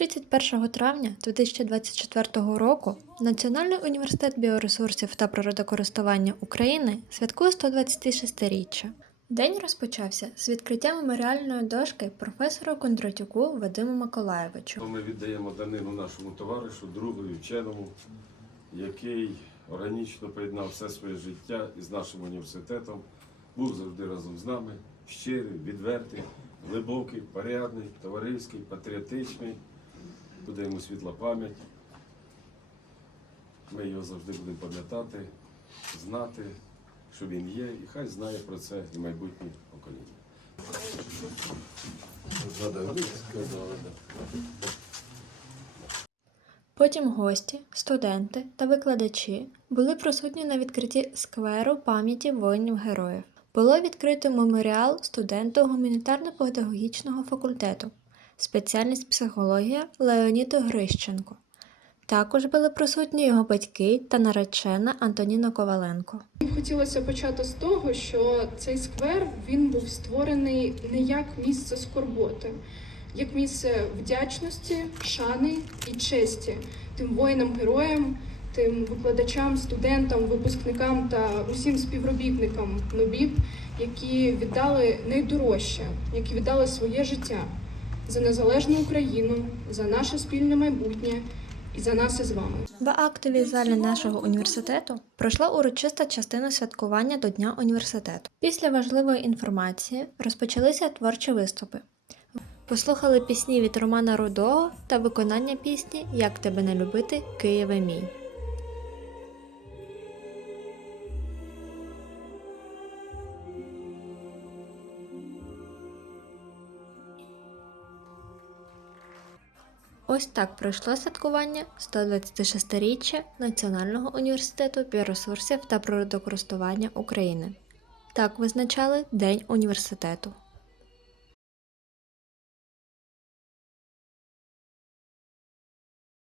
31 травня 2024 року Національний університет біоресурсів та природокористування України святкує 126-річчя. День розпочався з відкриття меморіальної дошки професору Кондратюку Вадиму Миколаєвичу. Ми віддаємо данину нашому товаришу, другу вченому, який органічно поєднав все своє життя із нашим університетом, був завжди разом з нами, щирий, відвертий, глибокий, порядний, товариський, патріотичний. Буде йому світла пам'ять. Ми його завжди будемо пам'ятати, знати, що він є, і хай знає про це і майбутнє покоління. Потім гості, студенти та викладачі були присутні на відкритті скверу пам'яті воїнів-героїв. Було відкрито меморіал студенту гуманітарно-педагогічного факультету, спеціальність психологія Леоніду Грищенко. Також були присутні його батьки та наречена Антоніна Коваленко. Хотілося почати з того, що цей сквер він був створений не як місце скорботи, як місце вдячності, шани і честі тим воїнам-героям, тим викладачам, студентам, випускникам та усім співробітникам НОБІП, які віддали найдорожче, які віддали своє життя за незалежну Україну, за наше спільне майбутнє і за нас із вами. В актовій залі нашого університету пройшла урочиста частина святкування до Дня університету. Після важливої інформації розпочалися творчі виступи. Послухали пісні від Романа Рудого та виконання пісні Як тебе не любити, Києве мій. Ось так пройшло святкування 126-річчя Національного університету біоресурсів та природокористування України. Так визначали День університету.